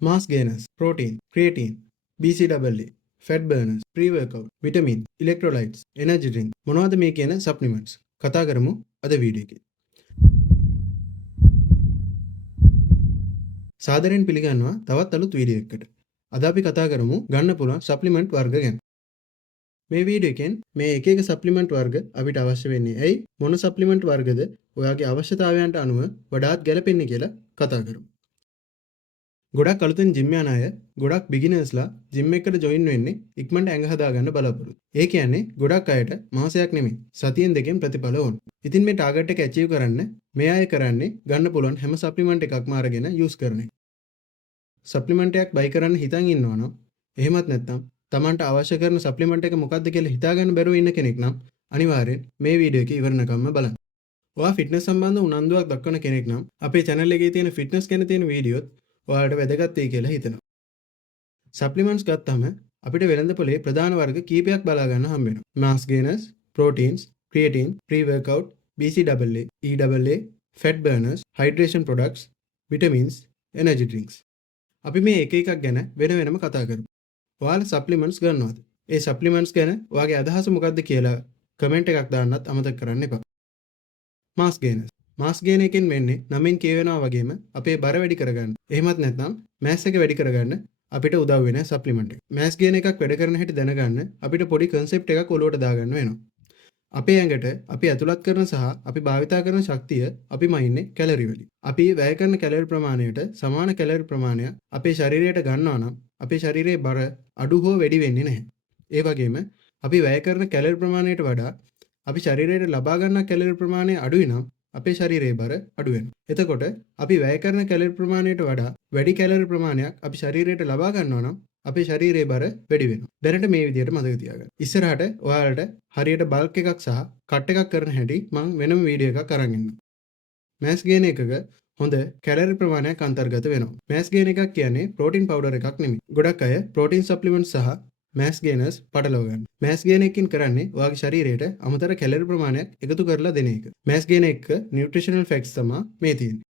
mass gainers, protein, creatine, BCAA, fat burners, pre-workout, vitamin, electrolytes, energy drink මොනවද මේ කියන supplements කතා කරමු අද වීඩියෝ එකේ. සාදරයෙන් පිළිගන්නවා තවත් අලුත් වීඩියෝ එකකට. අද අපි කතා කරමු ගන්න පුළුවන් supplement වර්ග ගැන. මේ වීඩියෝ එකෙන් මේ එක එක supplement වර්ග අපිට අවශ්‍ය වෙන්නේ ඇයි මොන supplement වර්ගද ඔයාගේ අවශ්‍යතාවයන්ට අනුව වඩාත් ගැලපෙන්නේ කියලා කතා කරමු. ගොඩක් අලුතෙන් ජිම් යන අය ගොඩක් බිගිනර්ස්ලා ජිම් එකට ජොයින් වෙන්නේ ඉක්මනට ඇඟ හදාගන්න බලාපොරොත්තු. ඒ කියන්නේ ගොඩක් අයට මාසයක් නෙමෙයි සතියෙන් දෙකෙන් ප්‍රතිඵල ඕන. ඉතින් මේ ටාගට් එක ඇචීව් කරන්න මේ අය කරන්නේ ගන්න පුළුවන් හැම සප්ලිමන්ට් එකක්ම අරගෙන යූස් කරන එක. සප්ලිමන්ට් එකක් බයි කරන්න හිතන් ඉන්නවා නම් එහෙමත් නැත්නම් Tamanට අවශ්‍ය කරන සප්ලිමන්ට් එක මොකක්ද කියලා හිතාගන්න බැරුව ඉන්න කෙනෙක් නම් අනිවාර්යෙන් මේ වීඩියෝ එක ඉවරනකම්ම බලන්න. ඔයා ෆිට්නස් සම්බන්ධ උනන්දුවක් දක්වන කෙනෙක් නම් අපේ channel එකේ තියෙන ෆිට්නස් ගැන තියෙන වීඩියෝත් ඔයාලට වැදගත් වෙයි කියලා හිතනවා. සප්ලිමන්ට්ස් ගත්තාම අපිට වෙළඳපොලේ ප්‍රධාන වර්ග කීපයක් බලා ගන්න හම්බ වෙනවා. mass gainers, proteins, creatine, pre-workout, BCAA, EAA, fat burners, hydration products, vitamins, energy drinks. අපි මේ එක එකක් ගැන වෙන වෙනම කතා කරමු. ඔයාලා සප්ලිමන්ට්ස් ගන්නවද? ඒ සප්ලිමන්ට්ස් ගැන ඔයාගේ අදහස මොකක්ද කියලා කමෙන්ට් එකක් දාන්නත් අමතක කරන්න එපා. mass gainers මාස් ගේන එකෙන් වෙන්නේ නමින් කියවෙනවා වගේම අපේ බර වැඩි කරගන්න. එහෙමත් නැත්නම් මෑස් එක වැඩි කරගන්න අපිට උදව් වෙන සප්ලිමන්ට් එක. මෑස් ගේන එකක් වැඩ කරන හැටි දැනගන්න අපිට පොඩි කන්සෙප්ට් එකක් ඔලුවට දාගන්න වෙනවා. අපේ ඇඟට අපි ඇතුළත් කරන සහ අපි භාවිතා කරන ශක්තිය අපි මයින්නේ කැලරි වලින්. අපි වැය කරන කැලරි ප්‍රමාණයට සමාන කැලරි ප්‍රමාණයක් අපේ ශරීරයට ගන්නවා නම් අපේ ශරීරයේ බර අඩු හෝ වැඩි වෙන්නේ නැහැ. ඒ වගේම අපි වැය කරන කැලරි ප්‍රමාණයට වඩා අපි ශරීරයට ලබා ගන්න කැලරි ප්‍රමාණය අඩුයි නම් අපේ ශරීරයේ බර අඩු වෙනවා. එතකොට අපි වැය කරන කැලරි ප්‍රමාණයට වඩා වැඩි කැලරි ප්‍රමාණයක් අපි ශරීරයට ලබා ගන්නවා නම් අපේ ශරීරයේ බර වැඩි වෙනවා. දැනට මේ විදිහට මතක තියාගන්න. ඉස්සරහට ඔයාලට හරියට බල්ක් එකක් සහ කට් එකක් කරන හැටි මම වෙනම වීඩියෝ එකක් අරන් ඉන්නවා. මෑස් ගේන එකක හොඳ කැලරි ප්‍රමාණයක් අන්තර්ගත වෙනවා. මෑස් ගේන එකක් කියන්නේ ප්‍රෝටීන් පවුඩර් එකක් නෙමෙයි. ගොඩක් අය ප්‍රෝටීන් සප්ලිමන්ට් සහ මෑස් ගේනර්ස් පටලව ගන්න. මෑස් ගේන එකකින් කරන්නේ ඔයාගේ ශරීරයට අමතර කැලරි ප්‍රමාණයක් එකතු කරලා දෙන එක. මෑස් ගේන එක නියුට්‍රිෂනල් ෆැක්ට්ස් තමයි මේ තියෙන්නේ.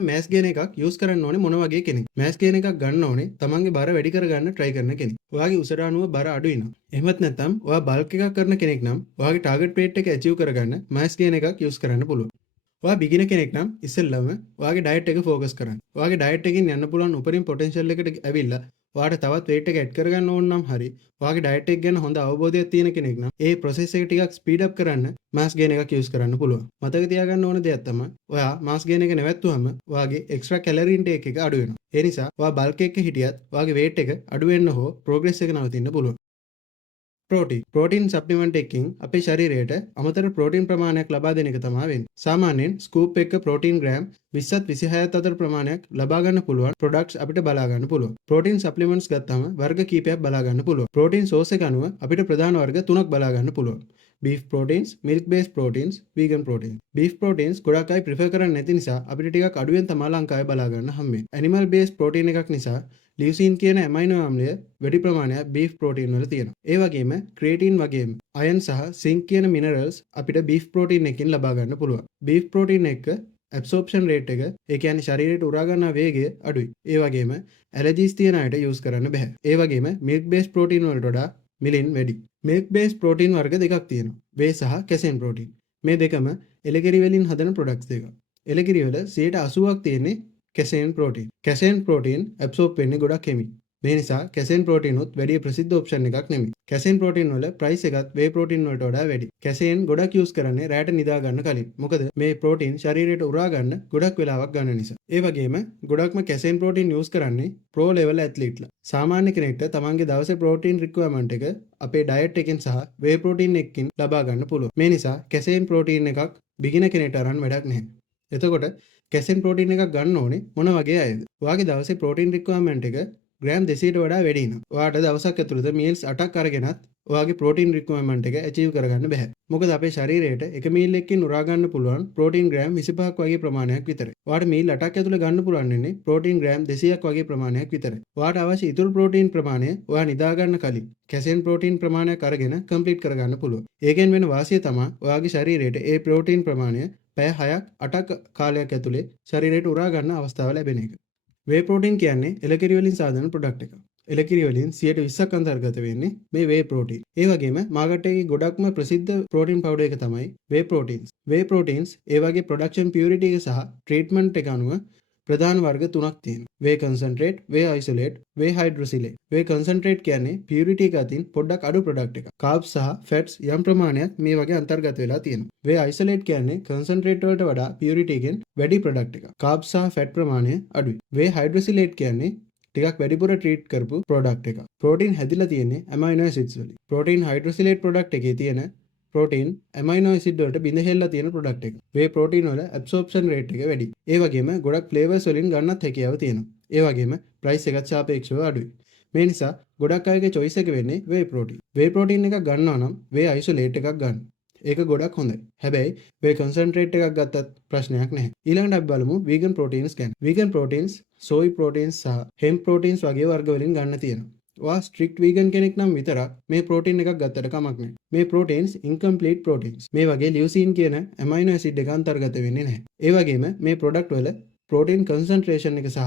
මෑස් ගේන එකක් යූස් කරන්න ඕනේ මොන වගේ කෙනෙක්? මෑස් ගේන එකක් ගන්න ඕනේ තමන්ගේ බර වැඩි කරගන්න try කරන කෙනෙක්. ඔයාගේ උසට අනුව බර අඩුයි නම්. එහෙමත් නැත්නම් ඔයා බල්ක් එකක් කරන කෙනෙක් නම් ඔයාගේ ටාගට් weight එක achieve කරගන්න මෑස් ගේන එකක් යූස් කරන්න පුළුවන්. ඔයා බිගිනර් කෙනෙක් නම් ඉස්සෙල්ලම ඔයාගේ ඩයට් එක ફોකස් කරන්න. ඔයාගේ ඩයට් එකකින් යන්න පුළුවන් උපරිම පොටෙන්ෂල් එකට ඇවිල්ලා ඔයාට තවත් weight එක ඇඩ් කරගන්න ඕන නම් හරි ඔයාගේ ඩයට් එක ගැන හොඳ අවබෝධයක් තියෙන කෙනෙක් නම් ඒ process එක ටිකක් ස්පීඩ් අප් කරන්න මාස් ගේන එකක් යූස් කරන්න පුළුවන්. මතක තියාගන්න ඕන දෙයක් තමයි ඔයා මාස් ගේන එක නැවැත්තුවම ඔයාගේ එක්ස්ට්‍රා කැලරි ඉන්ටේක් එක අඩු වෙනවා. ඒ නිසා ඔයා බල්ක් එකක හිටියත් ඔයාගේ weight එක අඩු වෙන්න හෝ progress එක නවතින්න පුළුවන්. ප්‍රෝටීන් සප්ලිමන්ට් එකකින් අපේ ශරීරයට අමතර ප්‍රෝටීන් ප්‍රමාණයක් ලබා දෙන එක තමයි වෙන්නේ. සාමාන්‍යයෙන් ස්කූප් එක ප්‍රෝටීන් ග්‍රෑම් 20ත් 26ත් අතර ප්‍රමාණයක් ලබා ගන්න පුළුවන් ප්‍රොඩක්ට්ස් අපිට බලා ගන්න පුළුවන්. ප්‍රෝටීන් සප්ලිමන්ට්ස් ගත්තාම වර්ග කීපයක් බලා ගන්න පුළුවන්. ප්‍රෝටීන් සෝස් එක අනුව අපිට ප්‍රධාන වර්ග 3ක් බලා ගන්න පුළුවන්. beef proteins, milk based proteins, vegan proteins. beef proteins ගොඩක් අය prefer කරන්නේ නැති නිසා අපිට ටිකක් අඩුවෙන් තමයි ලංකාවේ බලා ගන්න හම්බෙන්නේ. animal based protein එකක් නිසා ලියුසින් කියන ඇමයිනෝ ආම්ලය වැඩි ප්‍රමාණයක් බීෆ් ප්‍රෝටීන් වල තියෙනවා. ඒ වගේම ක්‍රියේටින් වගේම අයන් සහ සින්ක් කියන මිනරල්ස් අපිට බීෆ් ප්‍රෝටීන් එකකින් ලබා ගන්න පුළුවන්. බීෆ් ප්‍රෝටීන් එක ඇබ්සෝප්ෂන් රේට් එක ඒ කියන්නේ ශරීරයට උරා ගන්න වේගය අඩුයි. ඒ වගේම ඇලර්ජිස් තියෙන අයට යූස් කරන්න බෑ. ඒ වගේම මිල්ක් බේස් ප්‍රෝටීන් වලට වඩා මිලින් වැඩි. මිල්ක් බේස් ප්‍රෝටීන් වර්ග දෙකක් තියෙනවා. වේ සහ කැසෙන් ප්‍රෝටීන්. මේ දෙකම එලකිරි වලින් හදන ප්‍රොඩක්ට්ස් දෙක. එලකිරි වල 80%ක් තියෙන්නේ කැසෙන් ප්‍රෝටීන්. කැසෙන් ප්‍රෝටීන් ඇබ්සෝප් වෙන්නේ ගොඩක් කෙමි. මේ නිසා කැසෙන් ප්‍රෝටීන් උත් වැඩි ප්‍රසිද්ධ ඔප්ෂන් එකක් නෙමෙයි. කැසෙන් ප්‍රෝටීන් වල ප්‍රයිස් එකත් වේ ප්‍රෝටීන් වලට වඩා වැඩි. කැසෙන් ගොඩක් යූස් කරන්නේ රැට නිදා ගන්න කලින්. මොකද මේ ප්‍රෝටීන් ශරීරයට උරා ගන්න ගොඩක් වෙලාවක් ගන්න නිසා. ඒ වගේම ගොඩක්ම කැසෙන් ප්‍රෝටීන් යූස් කරන්නේ ප්‍රෝ ලෙවල් ඇත්ලීට්ලා. සාමාන්‍ය කෙනෙක්ට තමන්ගේ දවසේ ප්‍රෝටීන් රික්වයර්මන්ට් එක අපේ ඩයට් එකෙන් සහ වේ ප්‍රෝටීන් එකකින් ලබා ගන්න පුළුවන්. මේ නිසා කැසෙන් ප්‍රෝටීන් එකක් බිගිනර් කෙනෙක්ට අරන් වැඩක් නැහැ. එතකොට කැසෙන් ප්‍රෝටීන් එකක් ගන්න ඕනේ මොන වගේ අයද? ඔයාගේ දවසේ ප්‍රෝටීන් රික්වයර්මන්ට් එක ග්‍රෑම් 200ට වඩා වැඩි නම් ඔයාට දවසක් ඇතුළත මීල්ස් 8ක් අරගෙනත් ඔයාගේ ප්‍රෝටීන් රික්වයර්මන්ට් එක ඇචීව් කරගන්න බෑ. මොකද අපේ ශරීරයට එක මීල් එකකින් උරා ගන්න පුළුවන් ප්‍රෝටීන් ග්‍රෑම් 25ක් වගේ ප්‍රමාණයක් විතරයි. ඔයාට මීල් 8ක් ඇතුළේ ගන්න පුළුවන් වෙන්නේ ප්‍රෝටීන් ග්‍රෑම් 200ක් වගේ ප්‍රමාණයක් විතරයි. ඔයාට අවශ්‍ය ඉතුරු ප්‍රෝටීන් ප්‍රමාණය ඔයා නිදා ගන්න කලින් කැසෙන් ප්‍රෝටීන් ප්‍රමාණයක් අරගෙන කම්ප්ලීට් කරගන්න පුළුවන්. ඒකෙන් වෙන වාසිය තමයි ඔයාගේ ශරීරයට ඒ ප්‍රෝටීන් ප්‍රමාණය පැය 6ක් 8ක් කාලයක් ඇතුලේ ශරීරයට උරා ගන්න අවස්ථාව ලැබෙන එක. වේ ප්‍රෝටීන් කියන්නේ එලකිරි වලින් සාදන ප්‍රොඩක්ට් එකක්. එලකිරි වලින් 120ක් අන්තර්ගත වෙන්නේ මේ වේ ප්‍රෝටීන්. ඒ වගේම මාකට් එකේ ගොඩක්ම ප්‍රසිද්ධ ප්‍රෝටීන් පවුඩර් එක තමයි වේ ප්‍රෝටීන්ස්. වේ ප්‍රෝටීන්ස් ඒ වගේ ප්‍රොඩක්ෂන් පියුරිටි එක සහ ට්‍රීට්මන්ට් එක අනුව ප්‍රධාන වර්ග 3ක් තියෙනවා. වේ කන්සන්ට්‍රේට්, වේ අයිසොලේට්, වේ හයිඩ්‍රොසිලේට්. වේ කන්සන්ට්‍රේට් කියන්නේ පියුරිටි එක අතින් පොඩ්ඩක් අඩු ප්‍රොඩක්ට් එකක්. කාබ්ස් සහ ෆැට්ස් යම් ප්‍රමාණයක් මේ වගේ අන්තර්ගත වෙලා තියෙනවා. වේ අයිසොලේට් කියන්නේ කන්සන්ට්‍රේට් වලට වඩා පියුරිටි එකෙන් වැඩි ප්‍රොඩක්ට් එකක්. කාබ්ස් සහ ෆැට් ප්‍රමාණය අඩුයි. වේ හයිඩ්‍රොසිලේට් කියන්නේ ටිකක් වැඩිපුර ට්‍රීට් කරපු ප්‍රොඩක්ට් එකක්. ප්‍රෝටීන් හැදිලා තියෙන්නේ ඇමයිනෝ ඇසිඩ්ස් වලින්. ප්‍රෝටීන් හයිඩ්‍රොසිලේට් ප්‍රොඩක්ට් එකේ තියෙන ප්‍රෝටීන් ඇමයිනෝ ඇසිඩ් වලට බිඳ හෙල්ලලා තියෙන ප්‍රොඩක්ට් එක. වේ ප්‍රෝටීන් වල ඇබ්සෝප්ෂන් රේට් එක වැඩි. ඒ වගේම ගොඩක් ෆ්ලේවර්ස් වලින් ගන්නත් හැකියාව තියෙනවා. ඒ වගේම ප්‍රයිස් එකත් සාපේක්ෂව අඩුයි. මේ නිසා ගොඩක් අයගේ choice එක වෙන්නේ වේ ප්‍රෝටීන්. වේ ප්‍රෝටීන් එකක් ගන්නවා නම් වේ අයිසොලේට් එකක් ගන්න. ඒක ගොඩක් හොඳයි. හැබැයි වේ කන්සන්ට්‍රේට් එකක් ගත්තත් ප්‍රශ්නයක් නැහැ. ඊළඟට අපි බලමු වීගන් ප්‍රෝටීන්ස් ගැන. වීගන් ප්‍රෝටීන්ස් සෝයි ප්‍රෝටීන්ස් සහ හෙම්ප් ප්‍රෝටීන්ස් වගේ වර්ග වලින් ගන්න තියෙනවා. ඔයා ස්ට්‍රික්ට් වීගන් කෙනෙක් නම් විතරක් මේ ප්‍රෝටීන් එකක් ගත්තට කමක් නැහැ. මේ ප්‍රෝටීන්ස් ඉන්කම්ප්ලීට් ප්‍රෝටීන්ස්. මේ වගේ ලියුසින් කියන ඇමයිනෝ ඇසිඩ් එක අන්තර්ගත වෙන්නේ නැහැ. ඒ වගේම මේ ප්‍රොඩක්ට් වල ප්‍රෝටීන් කන්සන්ට්‍රේෂන් එක සහ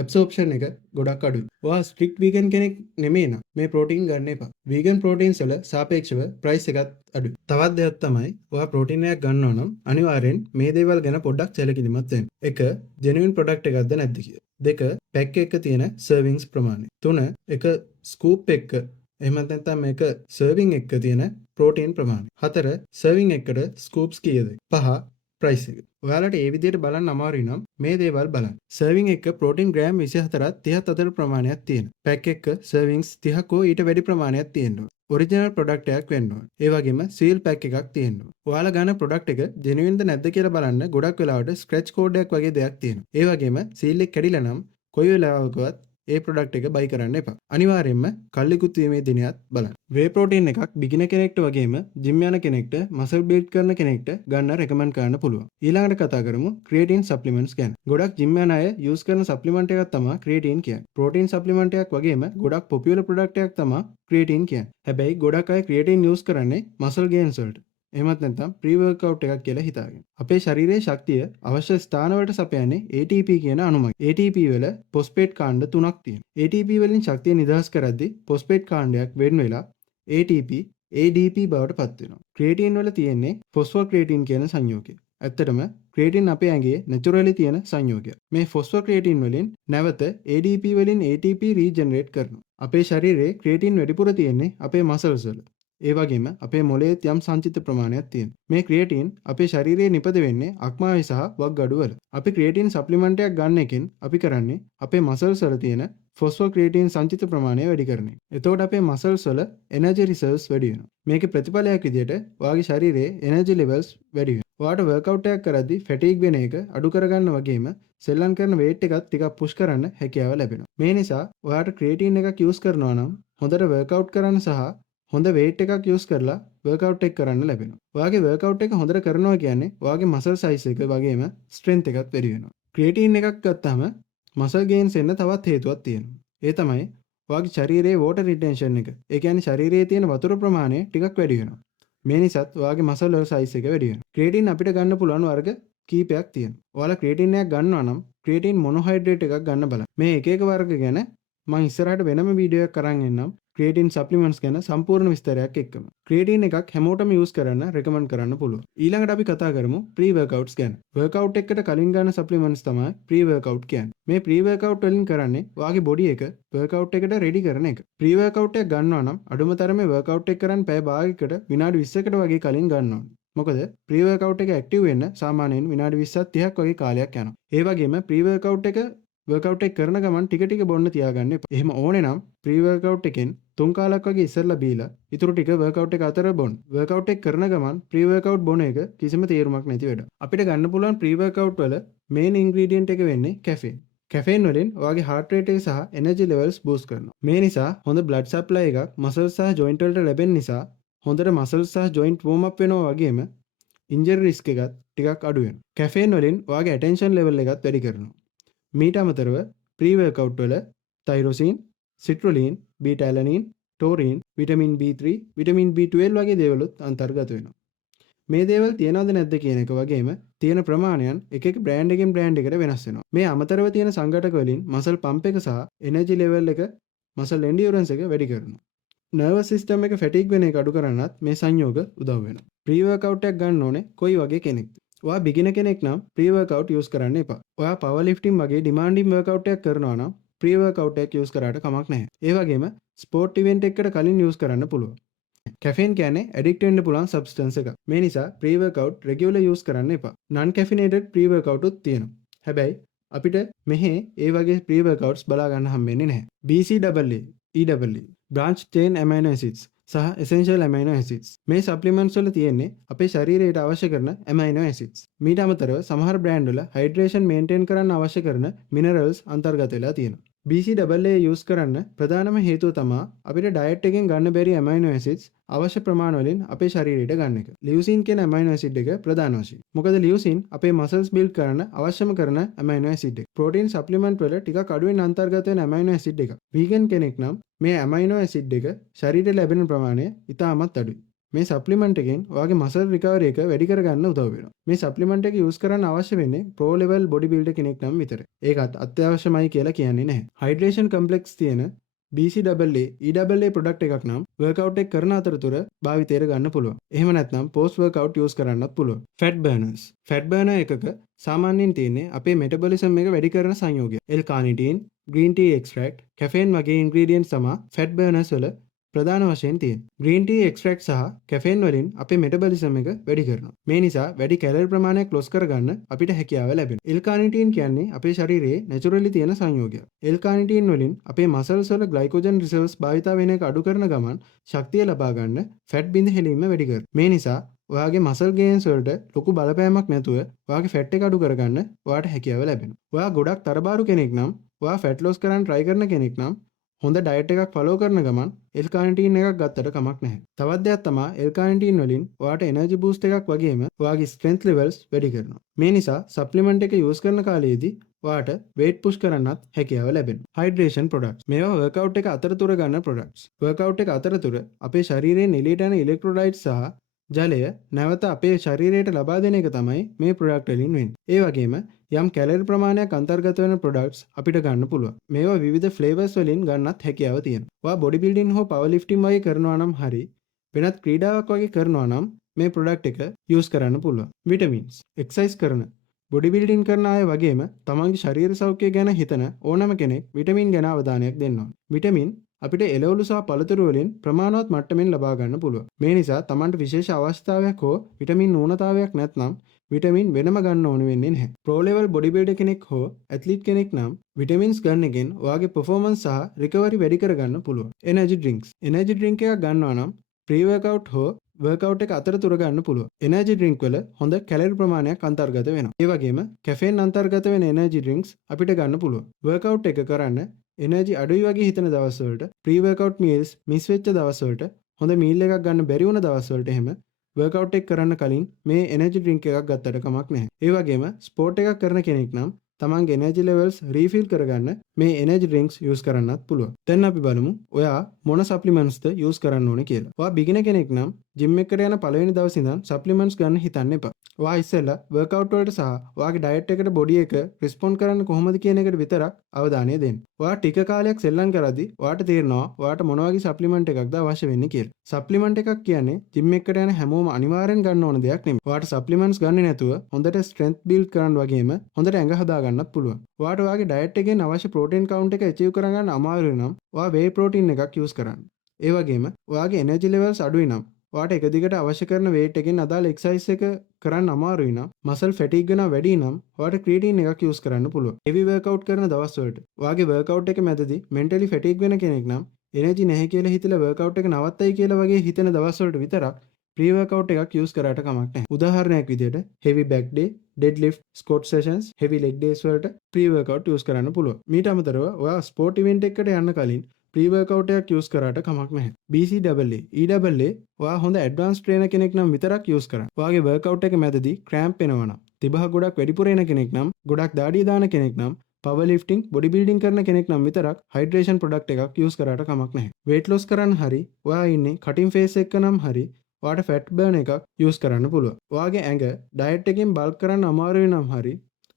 ඇබ්සෝප්ෂන් එක ගොඩක් අඩුයි. ඔයා ස්ට්‍රික්ට් වීගන් කෙනෙක් නෙමෙයි නම් මේ ප්‍රෝටීන් ගන්න එපා. වීගන් ප්‍රෝටීන්ස් වල සාපේක්ෂව ප්‍රයිස් එකත් අඩුයි. තවත් දෙයක් තමයි ඔයා ප්‍රෝටීන් එකක් ගන්නවා නම් අනිවාර්යෙන් මේ දේවල් ගැන පොඩ්ඩක් සැලකිලිමත් වෙන්න. 1. ජෙනුයින් ප්‍රොඩක්ට් එකක්ද නැද්ද කියලා. 2. පැක් එකක තියෙන සර්වින්ග්ස් ප්‍රමාණය. 3. එක ස්කූප් එක එහෙමත් නැත්නම් මේක සර්විං එක තියෙන ප්‍රෝටීන් ප්‍රමාණය. 4. සර්විං එකට ස්කූප්ස් කීයද? 5. ප්‍රයිස් එක. ඔයාලට ඒ විදිහට බලන්න අමාරුයි නම් මේ දේවල් බලන්න. සර්විං එක ප්‍රෝටීන් ග්‍රෑම් 24ක් 30ක් අතර ප්‍රමාණයක් තියෙනවා. පැක් එක සර්වින්ග්ස් 30ක හෝ ඊට වැඩි ප්‍රමාණයක් තියෙනවා. ඔරිජිනල් ප්‍රොඩක්ට් එකක් වෙන්න ඕන. ඒ වගේම සීල් පැක් එකක් තියෙන්න ඕන. ඔයාලා ගන්න ප්‍රොඩක්ට් එක ජෙනුයින්ද නැද්ද කියලා බලන්න ගොඩක් වෙලාවට ස්ක්‍රැච් කෝඩ් එකක් වගේ දෙයක් තියෙනවා. ඒ වගේම සීල් එක කැඩිලා නම් කොයි වෙලාවකවත් ඒ ප්‍රොඩක්ට් එක බයි කරන්න එපා. අනිවාර්යයෙන්ම කල්ලිකුත් වීමේ දිනයත් බලන්න. වේ ප්‍රෝටීන් එකක් බිගිනර් කෙනෙක්ට වගේම ජිම් යන කෙනෙක්ට මසල් බිල්ඩ් කරන කෙනෙක්ට ගන්න රෙකමන්ඩ් කරන්න පුළුවන්. ඊළඟට කතා කරමු ක්‍රියේටින් සප්ලිමන්ට්ස් ගැන. ගොඩක් ජිම් යන අය යූස් කරන සප්ලිමන්ට් එකක් තමයි ක්‍රියේටින් කියන්නේ. ප්‍රෝටීන් සප්ලිමන්ට් එකක් වගේම ගොඩක් පොපියුලර් ප්‍රොඩක්ට් එකක් තමයි ක්‍රියේටින් කියන්නේ. හැබැයි ගොඩක් අය ක්‍රියේටින් යූස් කරන්නේ මසල් ගේන්ස් වලට. එහෙමත් නැත්නම් ප්‍රී වර්ක්අවුට් එකක් කියලා හිතාගෙන. අපේ ශරීරයේ ශක්තිය අවශ්‍ය ස්ථානවලට සපයන්නේ ATP කියන අණුමයි. ATP වල ෆොස්ෆේට් කාණ්ඩ 3ක් තියෙනවා. ATP වලින් ශක්තිය නිදහස් කරද්දී ෆොස්ෆේට් කාණ්ඩයක් වෙන් වෙලා ATP ADP බවට පත් වෙනවා. ක්‍රියේටින් වල තියෙන්නේ ෆොස්ෆෝක්‍රියේටින් කියන සංයෝගය. ඇත්තටම ක්‍රියේටින් අපේ ඇඟේ නැචරලි තියෙන සංයෝගයක්. මේ ෆොස්ෆෝක්‍රියේටින් වලින් නැවත ADP වලින් ATP රීජනරේට් කරනවා. අපේ ශරීරයේ ක්‍රියේටින් වැඩිපුර තියෙන්නේ අපේ මසල්ස් වල. ඒ වගේම අපේ මොළයේත් යම් සංචිත ප්‍රමාණයක් තියෙනවා. මේ ක්‍රියේටින් අපේ ශරීරයේ නිපද වෙන්නේ අක්මාවේ සහ වක්ගඩු වල. අපි ක්‍රියේටින් සප්ලිමන්ට් එකක් ගන්න එකෙන් අපි කරන්නේ අපේ මසල්ස් වල තියෙන ෆොස්ෆෝක්‍රියේටින් සංචිත ප්‍රමාණය වැඩි කරන එක. එතකොට අපේ මසල්ස් වල එනර්ජි රිසර්ව්ස් වැඩි වෙනවා. මේකේ ප්‍රතිඵලයක් විදිහට ඔයාගේ ශරීරයේ එනර්ජි ලෙවල්ස් වැඩි වෙනවා. ඔයාට වර්ක්අවුට් එකක් කරද්දී ෆැටිග් වෙන එක අඩු කරගන්න වගේම සෙල්ලම් කරන වේට් එකත් ටිකක් පුෂ් කරන්න හැකියාව ලැබෙනවා. මේ නිසා ඔයාට ක්‍රියේටින් එකක් යූස් කරනවා නම් හොඳට වර්ක්අවුට් කරන්න සහ හොඳ වේට් එකක් යූස් කරලා වර්ක්අවුට් එක කරන්න ලැබෙනවා. ඔයාගේ වර්ක්අවුට් එක හොඳට කරනවා කියන්නේ ඔයාගේ මසල් සයිස් එක වගේම ස්ට්‍රෙන්ත් එකත් වැඩි වෙනවා. ක්‍රියේටින් එකක් ගත්තාම මසල් ගේන්ස් එන්න තවත් හේතුවක් තියෙනවා. ඒ තමයි ඔයාගේ ශරීරයේ වෝටර් රිටෙන්ෂන් එක. ඒ කියන්නේ ශරීරයේ තියෙන වතුර ප්‍රමාණය ටිකක් වැඩි වෙනවා. මේ නිසාත් ඔයාගේ මසල් වල සයිස් එක වැඩි වෙනවා. ක්‍රියේටින් අපිට ගන්න පුළුවන් වර්ග කීපයක් තියෙනවා. ඔයාලා ක්‍රියේටින් එකක් ගන්නවා නම් ක්‍රියේටින් මොනෝහයිඩ්‍රේට් එකක් ගන්න බලන්න. මේ එක එක වර්ග ගැන මම ඉස්සරහට වෙනම වීඩියෝ එකක් අරන් එන්නම්. ක්‍රියේටින් සප්ලිමන්ට්ස් ගැන සම්පූර්ණ විස්තරයක් එක්කම. ක්‍රියේටින් එකක් හැමෝටම යූස් කරන්න රෙකමන්ඩ් කරන්න පුළුවන්. ඊළඟට අපි කතා කරමු ප්‍රී වර්ක්අවුට්ස් ගැන. වර්ක්අවුට් එකකට කලින් ගන්න සප්ලිමන්ට්ස් තමයි ප්‍රී වර්ක්අවුට් කියන්නේ. මේ ප්‍රී වර්ක්අවුට් වලින් කරන්නේ ඔයාගේ බොඩි එක වර්ක්අවුට් එකට රෙඩි කරන එක. ප්‍රී වර්ක්අවුට් එක ගන්නවා නම් අඩුම තරමේ වර්ක්අවුට් එක කරන් පැය භාගයකට විනාඩි 20කට වගේ කලින් ගන්න ඕනේ. මොකද ප්‍රී වර්ක්අවුට් එක ඇක්ටිව් වෙන්න සාමාන්‍යයෙන් විනාඩි 20ක් 30ක් වගේ කාලයක් යනවා. ඒ වගේම ප්‍රී වර්ක්අවුට් එක වර්ක්අවුට් එක කරන ගමන් ටික ටික බොන්න තියාගන්න එපා. එහෙම ඕනේ නම් ප්‍රී වර්ක්අවුට් එකෙන් 3 කාලක් වගේ ඉස්සෙල්ලා බීලා ඊටු ටික වර්ක්අවුට් එක අතර බොන්න. වර්ක්අවුට් එක කරන ගමන් ප්‍රී වර්ක්අවුට් බොන එක කිසිම තේරුමක් නැති වැඩක්. අපිට ගන්න පුළුවන් ප්‍රී වර්ක්අවුට් වල මේන් ඉන්ග්‍රීඩියන්ට් එක වෙන්නේ කැෆීන්. කැෆීන් වලින් ඔයාගේ heart rate එක සහ energy levels boost කරනවා. මේ නිසා හොඳ blood supply එකක් muscles සහ joint වලට ලැබෙන නිසා හොඳට muscles සහ joint warm up වෙනවා වගේම injury risk එකත් ටිකක් අඩු වෙනවා. කැෆීන් වලින් ඔයාගේ attention level එකත් වැඩි කරනවා. මීට අමතරව ප්‍රී වර්ක්අවුට් වල tyrosine, citrulline, beta alanine, taurine, vitamin B3, vitamin B12 වගේ දේවලුත් අන්තර්ගත වෙනවා. මේ දේවල් තියනවද නැද්ද කියන එක වගේම තියෙන ප්‍රමාණයන් එක එක බ්‍රෑන්ඩ් එකෙන් බ්‍රෑන්ඩ් එකට වෙනස් වෙනවා. මේ අමතරව තියෙන සංඝටක වලින් මසල් පම්ප් එක සහ එනර්ජි ලෙවල් එක මසල් එන්ඩියුරන්ස් එක වැඩි කරනවා. නර්වස් සිස්ටම් එක ෆැටිග් වෙන එක අඩු කරන්නත් මේ සංයෝග උදව් වෙනවා. ප්‍රී වර්කවුට් එකක් ගන්න ඕනේ කොයි වගේ කෙනෙක්ද? ඔයා බිගිනර් කෙනෙක් නම් ප්‍රී වර්කවුට් යූස් කරන්න එපා. ඔයා පවර් ලිෆ්ටින් වගේ ඩිමාන්ඩින් වර්කවුට් එකක් කරනවා නම් ප්‍රී වර්කවුට් එකක් යූස් කරාට කමක් නැහැ. ඒ වගේම ස්පෝර්ට් ඉවෙන්ට් එකකට කලින් යූස් කරන්න පුළුවන්. කැෆේන් කියන්නේ ඇඩික්ට් වෙන්න පුළුවන් සබ්ස්ටන්ස් එකක්. මේ නිසා ප්‍රී වර්කවුට් රෙගියුලර් යූස් කරන්න එපා. non caffeinated ප්‍රී වර්කවුට් උත් තියෙනවා. හැබැයි අපිට මෙහි ඒ වගේ ප්‍රී වර්කවුට්ස් බලා ගන්න හම්බෙන්නේ නැහැ. BCAA, EAA, branch chain amino acids සහ essential amino acids. මේ සප්ලිමන්ට්ස් වල තියෙන්නේ අපේ ශරීරයට අවශ්‍ය කරන amino acids. මීට අමතරව සමහර බ්‍රෑන්ඩ් වල හයිඩ්‍රේෂන් මේන්ටේන් කරන්න අවශ්‍ය කරන මිනරල්ස් අන්තර්ගත වෙලා තියෙනවා. BCAA යූස් කරන්න ප්‍රධානම හේතුව තමා අපිට ඩයට් එකෙන් ගන්න බැරි amino acids අවශ්‍ය ප්‍රමාණ වලින් අපේ ශරීරයට ගන්න එක. ලියුසින් කියන amino acid එක ප්‍රධාන වශයෙන්. මොකද ලියුසින් අපේ මසල්ස් බිල්ඩ් කරන්න අවශ්‍යම කරන amino acid එක. ප්‍රෝටීන් සප්ලිමන්ට් වල ටිකක් අඩුවෙන් අන්තර්ගත වෙන amino acid එකක්. වීගන් කෙනෙක් නම් මේ amino acid එක ශරීරයට ලැබෙන ප්‍රමාණය ඉතාමත් අඩුයි. මේ සප්ලිමන්ට් එකෙන් ඔයාගේ මසල් රිකවරි එක වැඩි කරගන්න උදව් වෙනවා. මේ සප්ලිමන්ට් එක යූස් කරන්න අවශ්‍ය වෙන්නේ ප්‍රෝ ලෙවල් බොඩි බිල්ඩර් කෙනෙක් නම් විතරයි. ඒකත් අත්‍යවශ්‍යමයි කියලා කියන්නේ නැහැ. හයිඩ්‍රේෂන් කම්ප්ලෙක්ස් තියෙන BCAA, EAA ප්‍රොඩක්ට් එකක් නම් වර්කවුට් එක කරන අතරතුර භාවිතයට ගන්න පුළුවන්. එහෙම නැත්නම් පෝස්ට් වර්කවුට් යූස් කරන්නත් පුළුවන්. ෆැට් බර්නර්ස්. ෆැට් බර්නර් එකක සාමාන්‍යයෙන් තියෙන්නේ අපේ මෙටබොලිසම් එක වැඩි කරන සංයෝගය. L-carnitine, green tea extract, caffeine වගේ ingredients තමයි ෆැට් බර්නර්ස් වල ප්‍රධාන වශයෙන් තියෙන. ග්‍රීන් ටී එක්ස්ට්‍රැක්ට් සහ කැෆේන් වලින් අපේ මෙටබොලිසම් එක වැඩි කරනවා. මේ නිසා වැඩි කැලරි ප්‍රමාණයක් ලොස් කරගන්න අපිට හැකියාව ලැබෙනවා. L-carnitine කියන්නේ අපේ ශරීරයේ නැචරලි තියෙන සංයෝගයක්. L-carnitine වලින් අපේ මසල්ස් වල ග්ලයිකෝජන් රිසර්ව්ස් භාවිතා වෙන එක අඩු කරන ගමන් ශක්තිය ලබා ගන්න ෆැට් බිඳ හෙලීම වැඩි කරනවා. මේ නිසා ඔයාගේ මසල් ගේන්ස් වලට ලොකු බලපෑමක් නැතුව ඔයාගේ ෆැට් එක අඩු කරගන්න ඔයාට හැකියාව ලැබෙනවා. ඔයා ගොඩක් තරබාරු කෙනෙක් නම් ඔයා ෆැට් ලොස් කරන්න try කරන කෙනෙක් නම් හොඳ ඩයට් එකක් ෆලෝ කරන ගමන් L-carnitine එකක් ගත්තට කමක් නැහැ. තවත් දෙයක් තමයි L-carnitine වලින් ඔයාට එනර්ජි බූස්ට් එකක් වගේම ඔයාගේ ස්ට්‍රෙන්ත් ලෙවල්ස් වැඩි කරනවා. මේ නිසා සප්ලිමන්ට් එක යූස් කරන කාලයේදී ඔයාට weight push කරන්නත් හැකියාව ලැබෙනවා. Hydration products. මේවා වර්කවුට් එක අතරතුර ගන්න ප්‍රොඩක්ට්ස්. වර්කවුට් එක අතරතුර අපේ ශරීරයෙන් එළියට යන ඉලෙක්ට්‍රොලයිට්ස් සහ ජලය නැවත අපේ ශරීරයට ලබා දෙන එක තමයි මේ ප්‍රොඩක්ට් වලින් වෙන්නේ. ඒ වගේම යම් කැලරි ප්‍රමාණයක් අන්තර්ගත වෙන ප්‍රොඩක්ට්ස් අපිට ගන්න පුළුවන්. මේවා විවිධ ෆ්ලේවර්ස් වලින් ගන්නත් හැකියාව තියෙනවා. ඔයා බොඩි බිල්ඩින් හෝ පවර් ලිෆ්ටින් වගේ කරනවා නම් හරි වෙනත් ක්‍රීඩාවක් වගේ කරනවා නම් මේ ප්‍රොඩක්ට් එක යූස් කරන්න පුළුවන්. විටමින්ස්. එක්සර්සයිස් කරන බොඩි බිල්ඩින් කරන අය වගේම තමන්ගේ ශරීර සෞඛ්‍යය ගැන හිතන ඕනම කෙනෙක් විටමින් ගැන අවධානයක් දෙන්න ඕන. විටමින් අපිට එළවලු සහ පළතුරු වලින් ප්‍රමාණවත් මට්ටමින් ලබා ගන්න පුළුවන්. මේ නිසා තමන්ට විශේෂ අවශ්‍යතාවයක් හෝ විටමින් ඌනතාවයක් නැත්නම් විටමින් වෙනම ගන්න ඕන වෙන්නේ නැහැ. ප්‍රෝ ලෙවල් බොඩි බිල්ඩර් කෙනෙක් හෝ ඇත්ලීට් කෙනෙක් නම් විටමින්ස් ගන්න එකෙන් ඔයාගේ පර්ෆෝමන්ස් සහ රිකවරි වැඩි කරගන්න පුළුවන්. Energy drinks. එනර්ජි ඩ්‍රින්ක් එකක් ගන්නවා නම් ප්‍රී වර්කවුට් හෝ වර්කවුට් එක අතරතුර ගන්න පුළුවන්. එනර්ජි ඩ්‍රින්ක් වල හොඳ කැලරි ප්‍රමාණයක් අන්තර්ගත වෙනවා. ඒ වගේම කැෆේන් අන්තර්ගත වෙන එනර්ජි ඩ්‍රින්ක්ස් අපිට ගන්න පුළුවන්. වර්කවුට් එක කරන්න එනර්ජි අඩුයි වගේ හිතන දවස් වලට ප්‍රී වර්කවුට් මීල්ස් මිස් වෙච්ච දවස් වලට හොඳ මීල් එකක් ගන්න බැරි වුණ දවස් වලට එහෙම වර්කවුට් එක කරන්න කලින් මේ එනර්ජි ඩ්‍රින්ක් එකක් ගත්තට කමක් නැහැ. ඒ වගේම ස්පෝර්ට් එකක් කරන කෙනෙක් නම් තමන්ගේ එනර්ජි ලෙවල්ස් රීෆිල් කරගන්න මේ එනර්ජි ඩ්‍රින්ක්ස් යූස් කරන්නත් පුළුවන්. දැන් අපි බලමු ඔයා මොන සප්ලිමන්ට්ස්ද යූස් කරන්න ඕනේ කියලා. ඔයා බිගිනර් කෙනෙක් නම් ජිම් එකට යන පළවෙනි දවසේ ඉඳන් සප්ලිමන්ට්ස් ගන්න හිතන්න එපා. ඔයා ඉස්සෙල්ලා වර්කවුට් වලට සහ ඔයාගේ ඩයට් එකට බොඩි එක රිස්පොන්ඩ් කරන්න කොහොමද කියන එකට විතරක් අවධානය දෙන්න. ඔයා ටික කාලයක් සෙල්ලම් කරද්දී ඔයාට තේරෙනවා ඔයාට මොන වගේ සප්ලිමන්ට් එකක්ද අවශ්‍ය වෙන්නේ කියලා. සප්ලිමන්ට් එකක් කියන්නේ ජිම් එකට යන හැමෝම අනිවාර්යෙන් ගන්න ඕන දෙයක් නෙමෙයි. ඔයාට සප්ලිමන්ට්ස් ගන්නේ නැතුව හොඳට ස්ට්‍රෙන්ත් බිල්ඩ් කරන්න වගේම හොඳට ඇඟ හදා ගන්නත් පුළුවන්. ඔයාට ඔයාගේ ඩයට් එකෙන් අවශ්‍ය ප්‍රෝටීන් කවුන්ට් එක ඇචීව් කරගන්න අමාරු නම් ඔයා වේ ප්‍රෝටීන් එකක් යූස් කරන්න. ඒ වගේම ඔයාගේ එනර්ජි ලෙවල්ස් අඩුයි නම් ඔයාට එක දිගට අවශ්‍ය කරන weight එකෙන් අදාළ එක්සර්සයිස් එක කරන්න අමාරුයි නම් මසල් ෆැටිග් වෙනවා වැඩි නම් ඔයාට ක්‍රියේටින් එකක් යූස් කරන්න පුළුවන්. heavy workout කරන දවස් වලට ඔයාගේ workout එක මැදදී mentally fatigue වෙන කෙනෙක් නම් එනර්ජි නැහැ කියලා හිතලා workout එක නවත්තයි කියලා වගේ හිතෙන දවස් වලට විතරක් ප්‍රී වර්කවුට් එකක් යූස් කරාට කමක් නැහැ. උදාහරණයක් විදිහට heavy back day, deadlift, squat sessions, heavy leg days වලට ප්‍රී වර්කවුට් යූස් කරන්න පුළුවන්. මීට අමතරව ඔයා ස්පෝර්ට් ඉවෙන්ට් එකකට යන්න කලින් ප්‍රී වර්කවුට් එකක් යූස් කරාට කමක් නැහැ. BCAA, EAA ඔයා හොඳ ඇඩ්වාන්ස් ට්‍රේනර් කෙනෙක් නම් විතරක් යූස් කරන්න. ඔයාගේ වර්කවුට් එක මැදදී ක්‍රෑම්ප් එනවා නම්, තිබහ ගොඩක් වැඩිපුර එන කෙනෙක් නම්, ගොඩක් දාඩිය දාන කෙනෙක් නම්, පවර් ලිෆ්ටිං බොඩි බිල්ඩින් කරන කෙනෙක් නම් විතරක් හයිඩ්‍රේෂන් ප්‍රොඩක්ට් එකක් යූස් කරාට කමක් නැහැ. weight loss කරන්න හරි ඔයා ඉන්නේ කටින් ෆේස් එක නම් හරි ඔයාට ෆැට් බර්න් එකක් යූස් කරන්න පුළුවන්. ඔයාගේ ඇඟ ඩයට් එකෙන් බල්ක් කරන්න අමාරුයි නම් හරි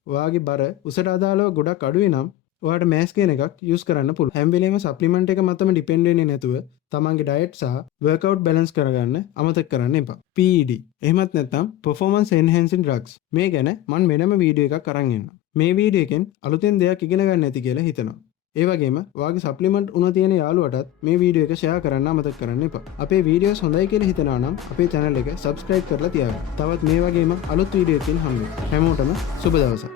ඔයාගේ බර උසට අදාළව ගොඩක් අඩුයි නම් ඔයාට මෑස් කියන එකක් යූස් කරන්න පුළුවන්. හැම වෙලේම සප්ලිමන්ට් එක මතම ඩිපෙන්ඩ් වෙන්නේ නැතුව තමන්ගේ ඩයට් සහ වර්කවුට් බැලන්ස් කරගන්න අමතක කරන්න එපා. PED එහෙමත් නැත්නම් performance enhancing drugs. මේ ගැන මම වෙනම වීඩියෝ එකක් අරන් එන්නම්. මේ වීඩියෝ එකෙන් අලුතෙන් දෙයක් ඉගෙන ගන්න ඇති කියලා හිතනවා. ඒ වගේම ඔයාගේ සප්ලිමන්ට් උන තියෙන යාළුවටත් මේ වීඩියෝ එක ෂෙයා කරන්න අමතක කරන්න එපා. අපේ වීඩියෝස් හොඳයි කියලා හිතනවා නම් අපේ channel එක subscribe කරලා තියාගන්න. තවත් මේ වගේම අලුත් වීඩියෝ එකකින් හම්බ වෙමු. හැමෝටම සුබ දවසක්.